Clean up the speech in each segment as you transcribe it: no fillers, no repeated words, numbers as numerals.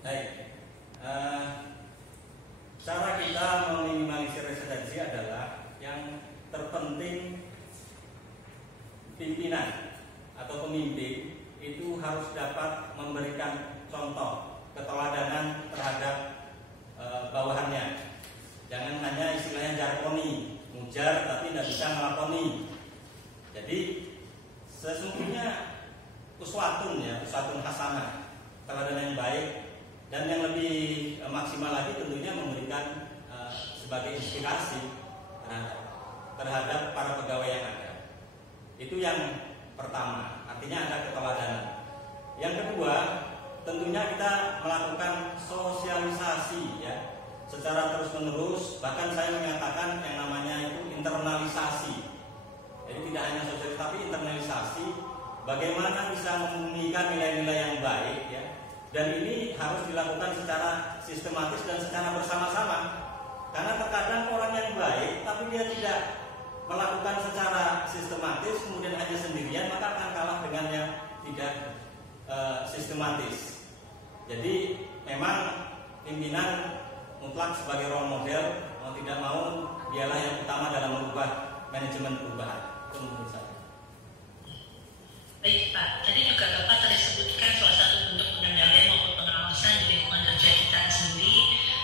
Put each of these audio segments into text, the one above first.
Baik, cara kita meminimalisir resistensi adalah yang terpenting pimpinan atau pemimpin itu harus dapat memberikan contoh keteladanan terhadap bawahannya. Jangan hanya istilahnya jargoni, mujar tapi tidak bisa melakoni. Jadi sesungguhnya uswatun hasanah, teladan yang baik, dan yang lebih maksimal lagi tentunya memberikan sebagai inspirasi terhadap para pegawai yang ada. Itu yang pertama, artinya ada keteladanan. Yang kedua, tentunya kita melakukan sosialisasi ya, secara terus-menerus, bahkan saya menyatakan yang namanya itu internalisasi. Jadi tidak hanya sosialisasi tapi internalisasi, bagaimana bisa membumikan nilai-nilai yang baik ya. Dan ini harus dilakukan secara sistematis dan secara bersama-sama. Karena terkadang orang yang baik tapi dia tidak melakukan secara sistematis, kemudian hanya sendirian, maka akan kalah dengan yang tidak sistematis. Jadi memang pimpinan mutlak sebagai role model, mau tidak mau dialah yang utama dalam merubah manajemen perubahan. Itu menurut saya. Baik Pak, tadi juga Bapak tadi sebutkan salah satu bentuk pengendalian maupun pengawasan di lingkungan kerja kita sendiri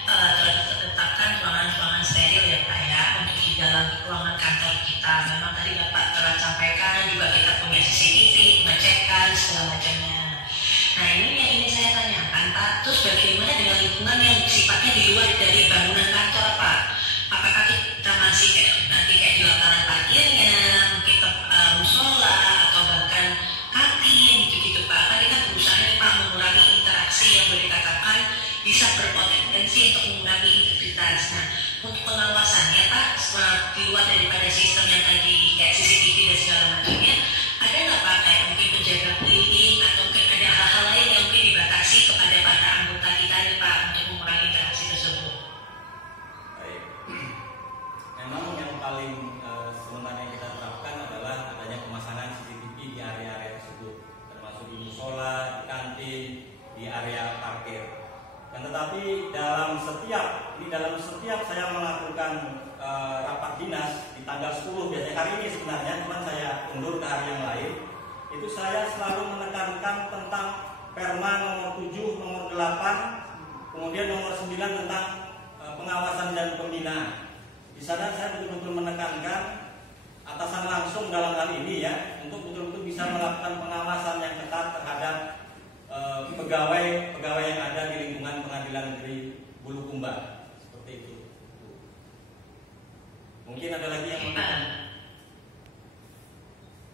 telah ditetapkan ruangan-ruangan steril ya Pak ya, untuk di dalam ruangan kantor kita. Memang tadi Bapak telah sampaikan juga kita punya CCTV, pengecekan segala macamnya. Nah ini yang ingin saya tanyakan Pak, terus bagaimana dengan lingkungan yang sifatnya di luar dari bangunan kantor Pak? Apakah kita masih kayak di lapangan parkirnya, mungkin musola atau bahkan kantin gitu Pak? Kan kita berusaha nih Pak mengurangi interaksi yang boleh dikatakan bisa berpotensi untuk mengurangi integritas. Nah untuk pengawasannya Pak, di luar daripada sistem yang tadi kayak CCTV dan segala macamnya, ada nggak Pak kayak mungkin penjaga keliling atau mungkin ada hal-hal lain yang mungkin dibatasi kepada para anggota kita nih Pak untuk mengurangi interaksi tersebut? Baik. Memang yang paling sebenarnya kita terapkan adalah adanya pemasangan CCTV di area-area tersebut, termasuk di musola, di kantin, di area parkir. Dan tetapi dalam setiap saya melakukan rapat dinas di tanggal 10 biasanya hari ini sebenarnya, cuman saya undur ke hari yang lain, itu saya selalu menekankan tentang Perma nomor 7, nomor 8, kemudian nomor 9 tentang pengawasan dan pembinaan. Di sana saya betul-betul menekankan atasan langsung dalam hal ini ya, untuk betul-betul bisa melakukan pengawasan yang ketat terhadap pegawai yang ada di lingkungan Pengadilan Negeri Bulukumba. Seperti itu. Mungkin ada lagi yang mau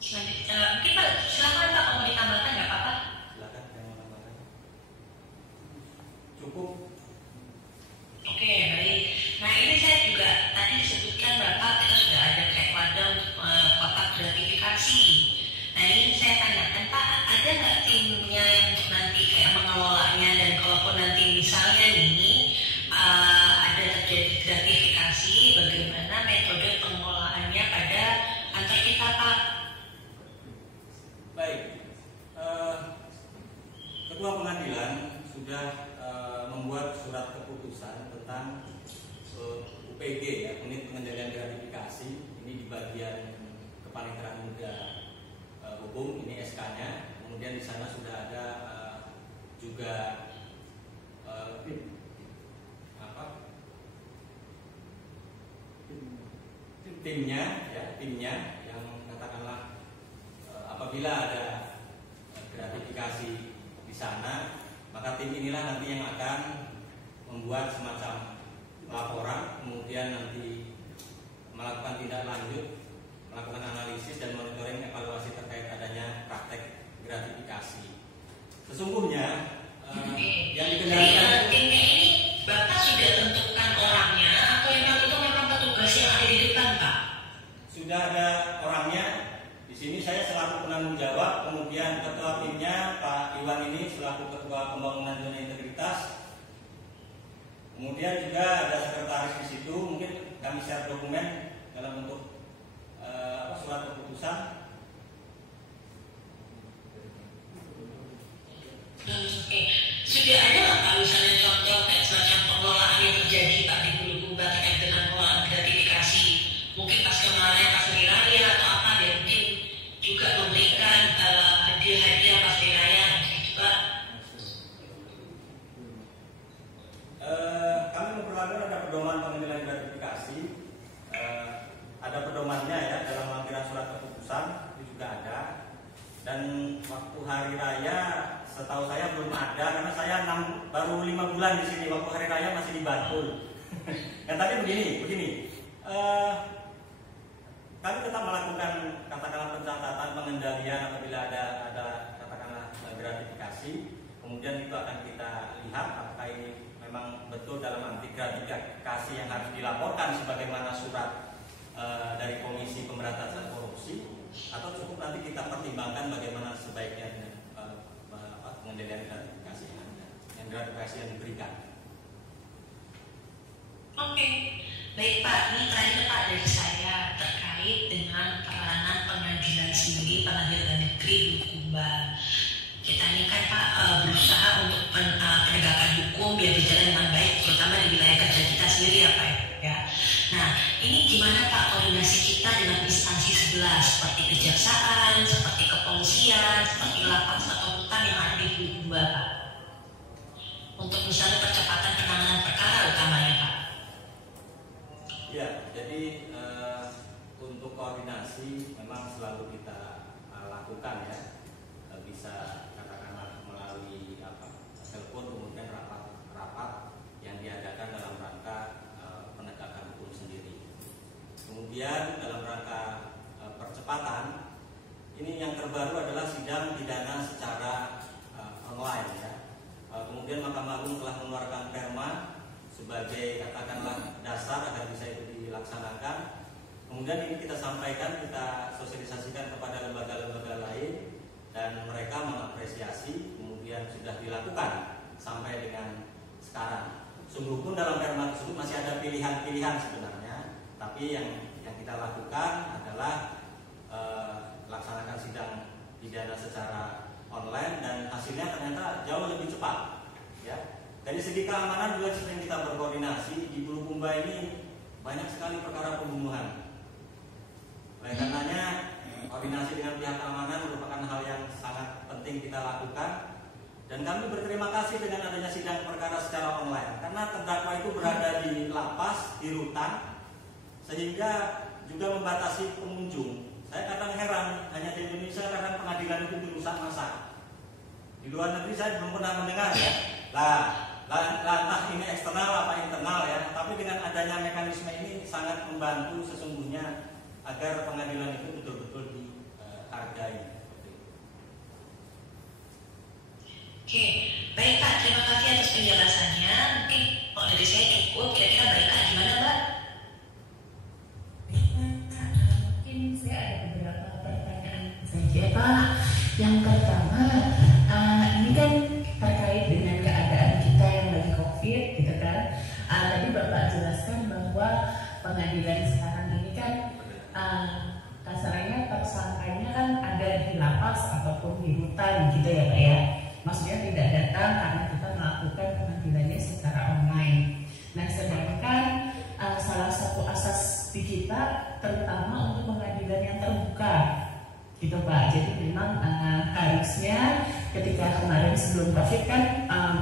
Selanjutnya, mungkin Pak, silakan Pak, mau ditambahkan nggak Pak? Silakan, saya mau tambahkan. Cukup. Oke, baik. Nah ini saya juga tadi disebutkan Bapak kita sudah ada kayak wadah untuk kotak gratifikasi. Nah ini saya tanyakan Pak, ada nggak timnya yang untuk nanti kayak mengelolanya, dan kalaupun nanti misalnya nih ada terjadi gratifikasi, bagaimana metode pengelolaannya pada kantor kita Pak? Baik, Ketua Pengadilan sudah membuat surat keputusan tentang UPG ya, Unit Pengendalian Gratifikasi. Ini di bagian Kepaniteraan Muda Hukum, ini SK-nya. Kemudian di sana sudah ada juga timnya yang katakanlah apabila ada gratifikasi di sana, maka tim inilah nanti yang akan membuat semacam laporan, kemudian nanti melakukan tindak lanjut, melakukan analisis dan monitoring evaluasi terkait adanya praktek gratifikasi. Sesungguhnya yang dikendalikan timnya ini Bapak sudah tentukan orangnya atau itu memang petugas yang ada di depan Pak? Sudah ada orangnya. Di sini saya selaku penanggung jawab, kemudian ketua timnya Pak Iwan ini selaku ketua pembangunan zona integritas. Kemudian juga ada sekretaris di situ, mungkin kami share dokumen dalam bentuk surat keputusan. Oke, karena saya baru 5 bulan di sini, waktu hari raya masih di Bantul. Dan tadi begini, kami tetap melakukan katakanlah pencatatan, pengendalian apabila ada katakanlah gratifikasi. Kemudian itu akan kita lihat apakah ini memang betul dalam arti gratifikasi yang harus dilaporkan sebagaimana surat dari Komisi Pemberantasan Korupsi, atau cukup nanti kita pertimbangkan bagaimana sebaiknya pengendalian gratifikasi yang diberikan. Oke, baik Pak. Ini terakhir Pak dari saya terkait dengan peranan pengadilan sendiri, pengadilan negeri Bulukumba. Kita ini kan Pak berusaha untuk penegakan hukum biar berjalan dengan baik, terutama di wilayah kerja kita sendiri ya Pak. Ya. Nah, ini gimana Pak koordinasi kita dengan instansi sebelah seperti kejaksaan, seperti kepolisian, seperti lapas atau hutan yang ada di Bulukumba Pak? Untuk misalnya percepatan penanganan perkara utamanya Pak. Ya, jadi untuk koordinasi memang selalu kita lakukan ya, bisa katakanlah melalui telepon, kemudian rapat yang diadakan dalam rangka penegakan hukum sendiri. Kemudian dalam rangka percepatan, ini yang terbaru adalah sidang pidana secara online ya. Kemudian Mahkamah Agung telah mengeluarkan perma sebagai katakanlah dasar agar bisa itu dilaksanakan. Kemudian ini kita sampaikan, kita sosialisasikan kepada lembaga-lembaga lain dan mereka mengapresiasi, kemudian sudah dilakukan sampai dengan sekarang. Sungguh pun dalam perma tersebut masih ada pilihan-pilihan sebenarnya, tapi yang kita lakukan adalah laksanakan sidang pidana secara online dan hasilnya ternyata jauh lebih cepat ya. Dari segi keamanan juga sering kita berkoordinasi. Di Bulukumba ini banyak sekali perkara pembunuhan. Oleh karenanya koordinasi dengan pihak keamanan merupakan hal yang sangat penting kita lakukan. Dan kami berterima kasih dengan adanya sidang perkara secara online, karena terdakwa itu berada di lapas, di rutan, sehingga juga membatasi pengunjung. Saya kadang heran, hanya di Indonesia kadang pengadilan itu dirusak massa. Di luar negeri saya belum pernah mendengar ya. Entah ini eksternal apa internal ya, tapi dengan adanya mekanisme ini sangat membantu sesungguhnya agar pengadilan itu betul-betul dihargai. Oke, baik Pak, terima kasih atas penjelasannya. Mungkin kalau dari saya cukup, kira-kira baik Pak, gimana Pak? Mungkin saya ada beberapa pertanyaan saja Pak. Yang pertama, ini kan terkait dengan keadaan kita yang lagi COVID gitu kan. Tadi Bapak jelaskan bahwa pengadilan sekarang ini kan kasarnya tersangkanya kan ada di lapas ataupun di rutan gitu ya Pak ya. Maksudnya tidak datang karena kita melakukan pengadilannya secara online. Nah, sedangkan salah satu asas di kita terutama untuk pengadilan yang terbuka gitu Pak. Jadi memang harusnya ketika kemarin sebelum COVID kan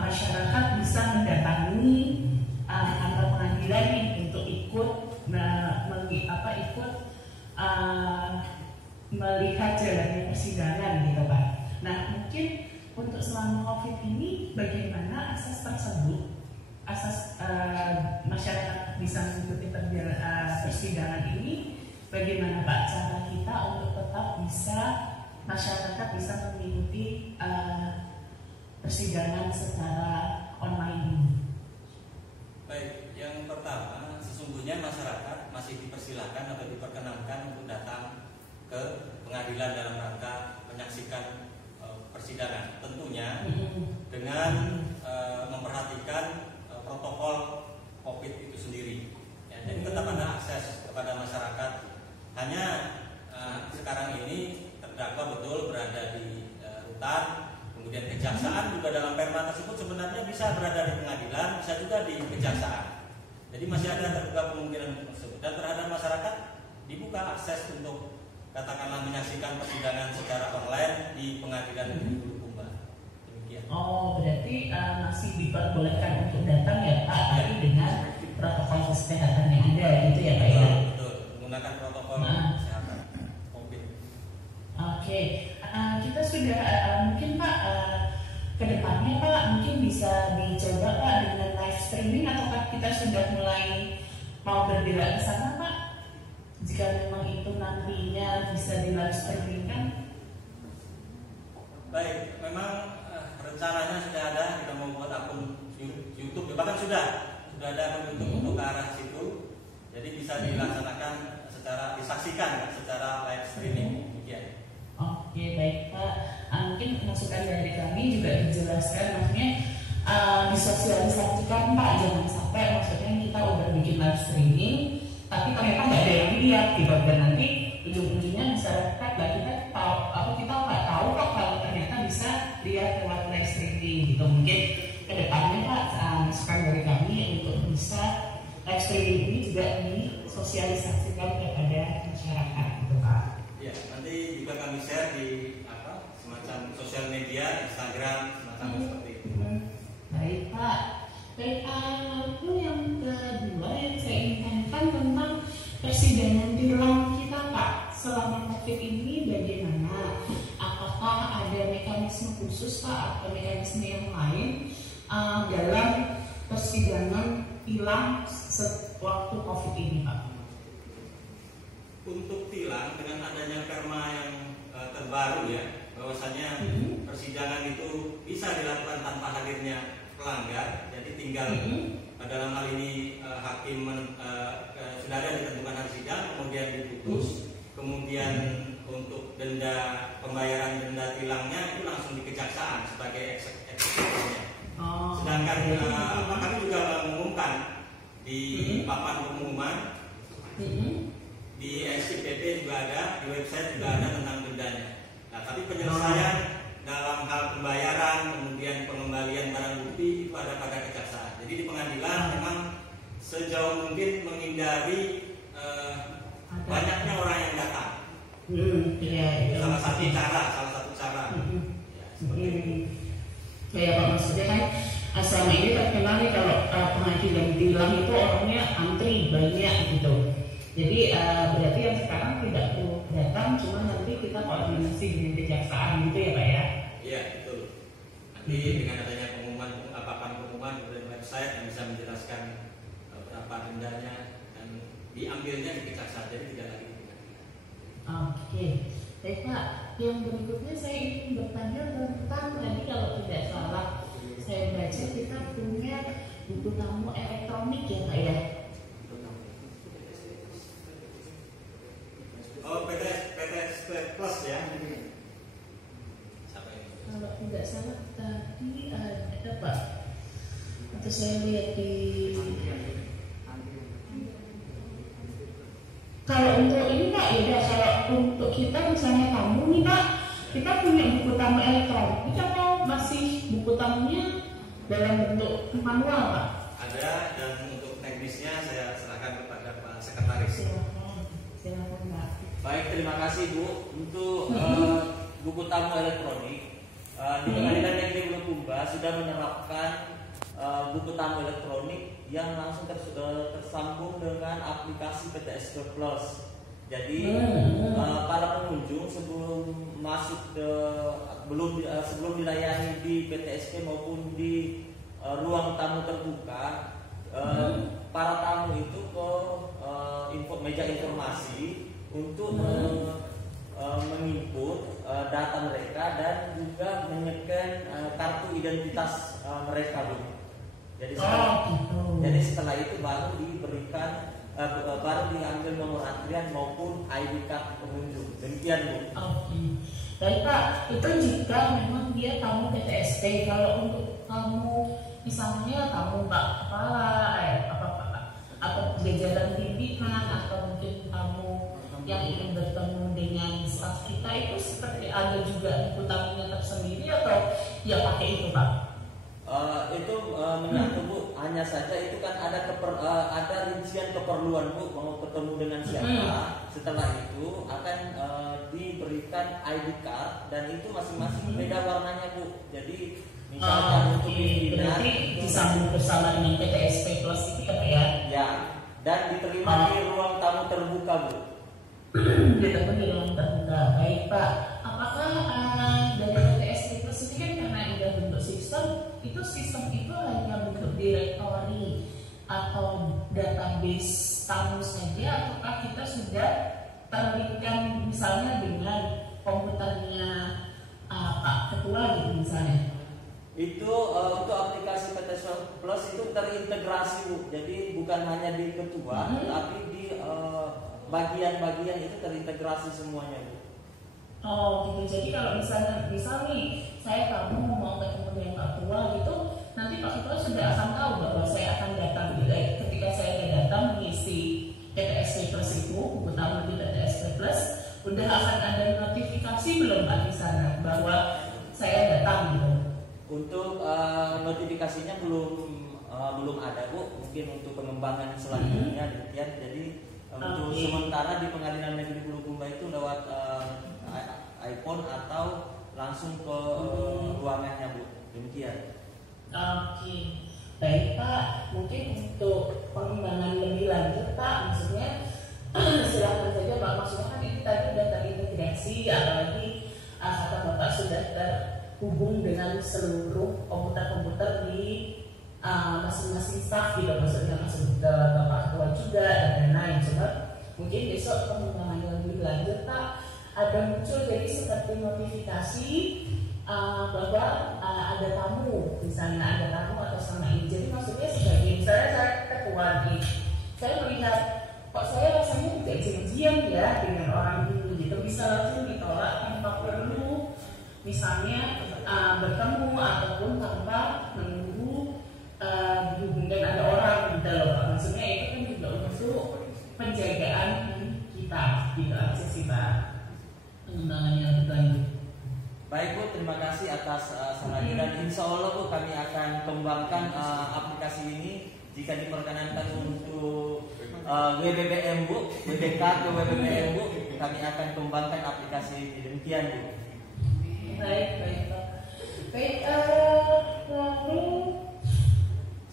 masyarakat bisa mendatangi kantor pengadilan untuk ikut melihat jalannya persidangan gitu Pak. Nah, mungkin untuk selama COVID ini bagaimana asas tersebut, asas masyarakat bisa mengikuti persidangan ini, bagaimana Pak cara kita untuk tetap bisa masyarakat bisa mengikuti persidangan secara online ini? Baik, yang pertama sesungguhnya masyarakat masih dipersilahkan atau diperkenankan untuk datang ke pengadilan dalam rangka menyaksikan persidangan, tentunya dengan memperhatikan protokol COVID itu sendiri. Ya, jadi tetap ada akses kepada masyarakat. Hanya sekarang ini terdakwa betul berada di rutan, kemudian kejaksaan juga dalam perma tersebut sebenarnya bisa berada di pengadilan, bisa juga di kejaksaan. Jadi masih ada terbuka kemungkinan tersebut. Dan terhadap masyarakat dibuka akses untuk katakanlah menyaksikan persidangan secara online di pengadilan negeri Bulukumba. Demikian. Oh, berarti masih diperbolehkan untuk datang ya Pak, tapi dengan protokol kesehatannya juga gitu ya Pak ya? Betul, menggunakan protokol kesehatan COVID. Oke, kita sudah mungkin Pak kedepannya Pak mungkin streaming ataukah kita sudah mulai mau bergerak ke sana Pak? Jika memang itu nantinya bisa di live streaming kan? Baik, memang rencananya sudah ada, kita mau buat akun YouTube, bahkan sudah ada akun YouTube untuk ke arah situ, jadi bisa dilaksanakan secara disaksikan secara live streaming. Oke, baik Pak. Mungkin masukan dari kami juga dijelaskan, maksudnya disosialisasikan Pak, jangan sampai maksudnya kita udah bikin live streaming tapi ternyata nggak ada yang lihat gitu, dan nanti ujung-ujungnya masyarakat lah kita tahu apa, kita nggak tahu kok kalau ternyata bisa lihat lewat live streaming gitu. Mungkin kedepannya Pak, masukan dari kami untuk bisa live streaming ini juga disosialisasikan kepada masyarakat gitu Pak. Ya, nanti juga kami share di semacam sosial media, Instagram, semacam seperti itu. Baik Pak. Baik, lalu yang kedua yang saya ingin tanyakan tentang persidangan tilang kita Pak selama COVID ini bagaimana? Apakah ada mekanisme khusus Pak atau mekanisme yang lain dalam persidangan tilang waktu COVID ini Pak? Untuk tilang dengan adanya perma yang terbaru ya, bahwasanya persidangan itu bisa dilakukan tanpa hadirnya pelanggar, jadi tinggal dalam hal ini hakim sudah ada ditentukan hari sidang, kemudian diputus, kemudian untuk pembayaran denda tilangnya itu langsung di kejaksaan sebagai eksekutornya. Sedangkan kami juga mengumumkan di papan pengumuman, di SCPP juga ada, di website juga ada tentang dendanya. Nah, tapi penyelesaian dalam hal pembayaran, kemudian pengembalian barang bukti itu ada pada kejaksaan. Jadi di pengadilan memang sejauh mungkin menghindari banyaknya orang yang datang. Salah satu cara. Ya, seperti itu. Ya Pak, maksudnya kan selama ini terkenal nih kalau pengadilan tilang itu orangnya antri banyak gitu. Jadi berarti yang sekarang tidak perlu datang, cuma nanti kita koordinasi dengan kejaksaan gitu ya Pak ya? Iya betul. Nanti dengan adanya pengumuman, papan pengumuman dari website yang bisa menjelaskan berapa dendanya dan diambilnya di kejaksaan, jadi tidak lagi di pengadilan. Oke, baik Pak. Yang berikutnya saya ingin bertanya tentang tadi kalau tidak salah saya baca kita punya buku tamu elektronik ya Pak ya? Oh, PTSP Plus ya. Kalau tidak salah tadi ada Pak, atau saya lihat di. Kalau untuk ini Pak, ya kalau untuk kita misalnya tamu nih Pak, kita punya buku tamu elektronik atau masih buku tamunya dalam bentuk manual Pak? Ada, dan untuk teknisnya saya serahkan kepada Pak Sekretaris. Silakan Pak. Baik, terima kasih Bu untuk buku tamu elektronik. Di Pengadilan Negeri Bulukumba sudah menerapkan buku tamu elektronik yang langsung tersambung dengan aplikasi PTSP Plus. Jadi para pengunjung sebelum dilayani di PTSP maupun di ruang tamu terbuka, para tamu itu ke meja informasi untuk menginput data mereka dan juga menyekan kartu identitas mereka, Bu. Jadi setelah itu baru diberikan baru diambil nomor antrian maupun ID card pengunjung. Demikian, Bu. Baik Pak, itu jika memang dia tamu PTSP. Kalau untuk tamu misalnya tamu Pak Kepala, atau jajaran pimpinan atau mungkin tamu yang ingin bertemu dengan staf kita, itu seperti ada juga buku tamunya tersendiri atau ya pakai itu Pak? Itu menyatu Bu, hanya saja itu kan ada rincian keperluan Bu, mau ketemu dengan siapa. Setelah itu akan diberikan ID card dan itu masing-masing beda warnanya Bu. Jadi misalnya untuk pimpinan disambung bersama dengan PTSP Plus itu ya Pak ya? Ya, dan diterima di ruang tamu terbuka Bu. Diterima di ruang terbuka. Baik Pak, apakah dari PTSP Plus ini kan karena udah bentuk sistem itu hanya bentuk direktori atau database tamu saja, ataukah kita sudah terlinkkan misalnya dengan komputernya Pak Ketua gitu misalnya? Itu untuk aplikasi PT Swab Plus itu terintegrasi Bu. Jadi bukan hanya di ketua, tapi di bagian-bagian itu terintegrasi semuanya Bu. Oh gitu. Jadi kalau misal nih saya kamu mau ketemu dengan Pak Ketua gitu, nanti Pak Ketua sudah akan tahu bahwa saya akan datang gitu. Ketika saya datang mengisi PTSP Plus itu, buku tamu di PTSP Plus, udah akan ada notifikasi belum Pak di sana bahwa saya datang gitu? Untuk notifikasinya belum ada Bu. Mungkin untuk pengembangan selanjutnya demikian. Jadi untuk sementara di Pengadilan Negeri Bulukumba itu lewat iPhone atau langsung ke ruangannya Bu. Demikian. Oke. Baik Pak, mungkin untuk pengembangan lebih lanjut Pak, maksudnya silakan saja Pak. Maksudnya kan ini tadi sudah terintegrasi, apalagi kata Bapak sudah terhubung dengan seluruh komputer-komputer di masing-masing staf gitu, maksudnya masuk ke Bapak Ketua juga dan lain-lain. Coba mungkin besok pengembangan yang lebih lanjut Pak, ada muncul jadi seperti notifikasi bahwa ada tamu, misalnya ada tamu atau sama ini. Jadi maksudnya sebagai misalnya saya ketua nih, saya melihat kok saya rasanya tidak janjian ya dengan orang ini gitu, bisa langsung ditolak tanpa perlu misalnya bertemu ataupun tanpa menunggu dihubungkan ada orang gitu loh Pak. Maksudnya itu kan juga untuk penjagaan kita gitu aja sih Pak, pengembangan yang lebih lanjut. Baik Bu, terima kasih atas sarannya dan insya Allah Bu kami akan kembangkan aplikasi ini jika diperkenankan untuk WBBM Bu, WBK ke WBBM Bu, kami akan kembangkan aplikasi demikian Bu. Baik Pak. Baik, lalu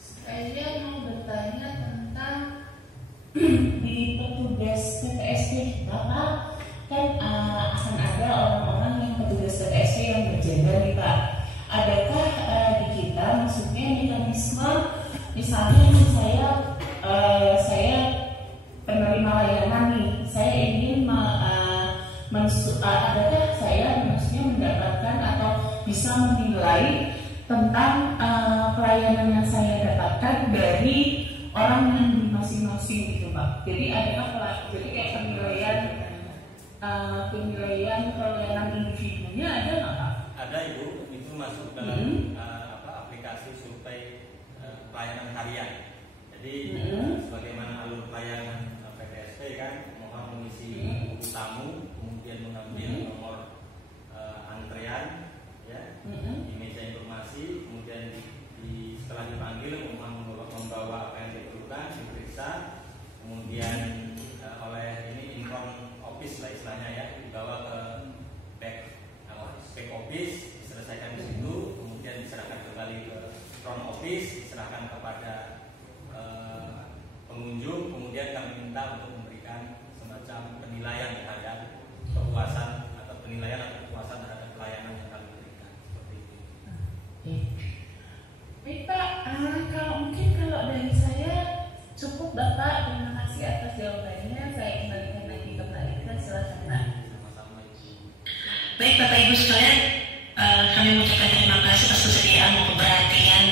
saya mau bertanya tentang di petugas PTSP Bapak kan akan ada orang-orang yang petugas PTSP yang berjaga nih Pak. Adakah di kita maksudnya mekanisme misalnya saya penerima layanan nih, saya ingin adakah saya maksudnya mendapatkan atau bisa menilai tentang pelayanan yang saya dapatkan dari orang yang masing-masing gitu Pak. Jadi adakah jadi kayak penilaian pelayanan individunya ada nggak Pak? Ada Ibu, itu masuk dalam aplikasi survei pelayanan harian. Jadi sebagaimana alur pelayanan PTSP kan, mohon mengisi buku tamu, kemudian mengambil nomor antrean, ya, di meja informasi, kemudian setelah dipanggil mohon membawa apa yang diperlukan, diperiksa, kemudian oleh ini inform office lah istilahnya ya, dibawa ke back office, diselesaikan di situ, kemudian diserahkan kembali ke front office, diserahkan kepada pengunjung, kemudian kami minta untuk memberikan semacam penilaian terhadap kepuasan atau penilaian atau kepuasan terhadap pelayanan yang kami berikan seperti itu. Baik Pak, kalau dari saya cukup Bapak, terima kasih atas jawabannya. Saya kembalikan lagi ke Pak Ika, silakan Pak. Sama-sama Ibu. Baik Bapak Ibu sekalian, kami mengucapkan terima kasih atas kesediaan maupun perhatian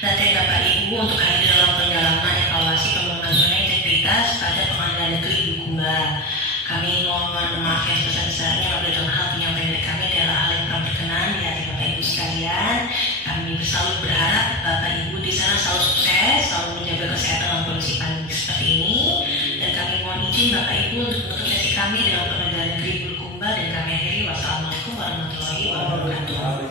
Bapak Ibu untuk hadir dalam pendalaman evaluasi pembangunan zona integritas pada Pengadilan Negeri Bulukumba. Kami mohon maaf yang sebesar-besarnya apabila dalam hal penyampaian dari kami adalah hal yang kurang berkenan di hati Bapak Ibu sekalian. Kami selalu berharap Bapak Ibu di sana selalu sukses, selalu menjaga kesehatan dalam kondisi pandemi seperti ini. Dan kami mohon izin Bapak Ibu untuk menutup sesi kami dengan Pengadilan Negeri Bulukumba dan kami akhiri wassalamualaikum warahmatullahi wabarakatuh.